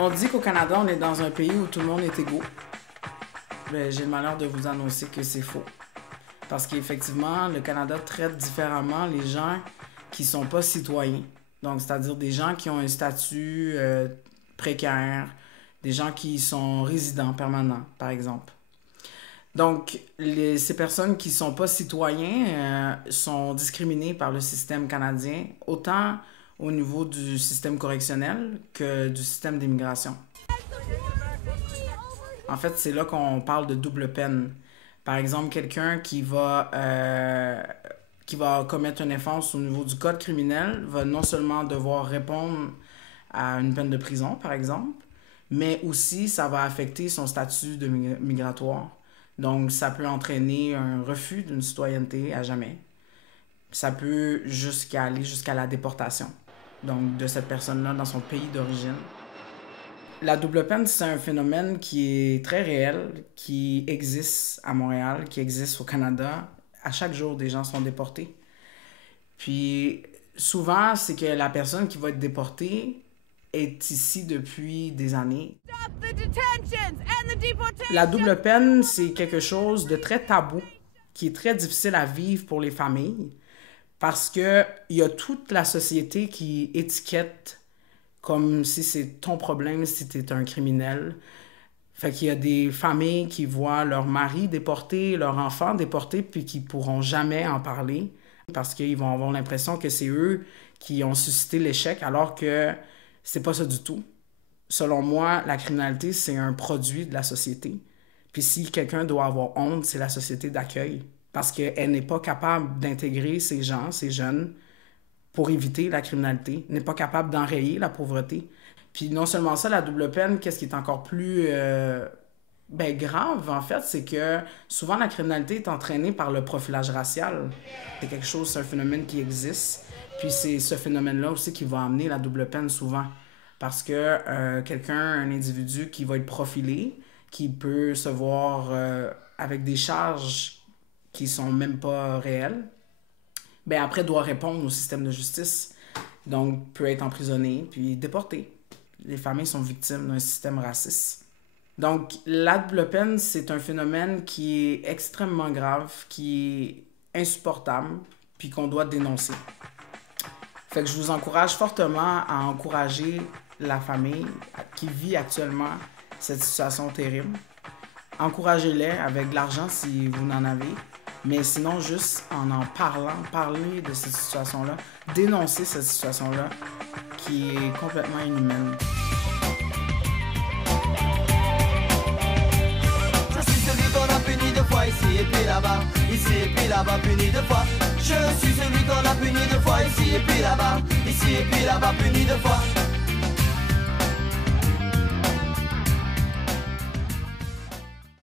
On dit qu'au Canada, on est dans un pays où tout le monde est égaux. Ben, j'ai le malheur de vous annoncer que c'est faux. Parce qu'effectivement, le Canada traite différemment les gens qui ne sont pas citoyens. Donc, c'est-à-dire des gens qui ont un statut précaire, des gens qui sont résidents permanents, par exemple. Donc, ces personnes qui ne sont pas citoyens sont discriminées par le système canadien, autant au niveau du système correctionnel que du système d'immigration. En fait, c'est là qu'on parle de double peine. Par exemple, quelqu'un qui va commettre une offense au niveau du code criminel va non seulement devoir répondre à une peine de prison, par exemple, mais aussi ça va affecter son statut de migratoire. Donc, ça peut entraîner un refus d'une citoyenneté à jamais. Ça peut aller jusqu'à la déportation, donc de cette personne-là dans son pays d'origine. La double peine, c'est un phénomène qui est très réel, qui existe à Montréal, qui existe au Canada. À chaque jour, des gens sont déportés. Puis, souvent, c'est que la personne qui va être déportée est ici depuis des années. La double peine, c'est quelque chose de très tabou, qui est très difficile à vivre pour les familles, parce qu'il y a toute la société qui étiquette comme si c'est ton problème, si tu es un criminel. Fait qu'il y a des familles qui voient leur mari déporté, leur enfant déporté, puis qui ne pourront jamais en parler, parce qu'ils vont avoir l'impression que c'est eux qui ont suscité l'échec, alors que c'est pas ça du tout. Selon moi, la criminalité, c'est un produit de la société. Puis si quelqu'un doit avoir honte, c'est la société d'accueil. Parce qu'elle n'est pas capable d'intégrer ces gens, ces jeunes, pour éviter la criminalité, n'est pas capable d'enrayer la pauvreté. Puis non seulement ça, la double peine, qu'est-ce qui est encore plus grave, en fait, c'est que souvent la criminalité est entraînée par le profilage racial. C'est un phénomène qui existe. Puis c'est ce phénomène-là aussi qui va amener la double peine souvent. Parce que un individu qui va être profilé, qui peut se voir avec des charges qui sont même pas réelles, ben après doit répondre au système de justice. Donc peut être emprisonné puis déporté. Les familles sont victimes d'un système raciste. Donc la double peine, c'est un phénomène qui est extrêmement grave, qui est insupportable, puis qu'on doit dénoncer. Fait que je vous encourage fortement à encourager la famille qui vit actuellement cette situation terrible. Encouragez-les avec de l'argent si vous en avez, mais sinon juste en parlant, parler de cette situation-là, dénoncer cette situation-là qui est complètement inhumaine. Je suis celui qu'on a puni deux fois ici et puis là-bas, ici et puis là-bas puni deux fois. Je suis celui qu'on a puni deux fois ici et puis là-bas, ici et puis là-bas puni deux fois.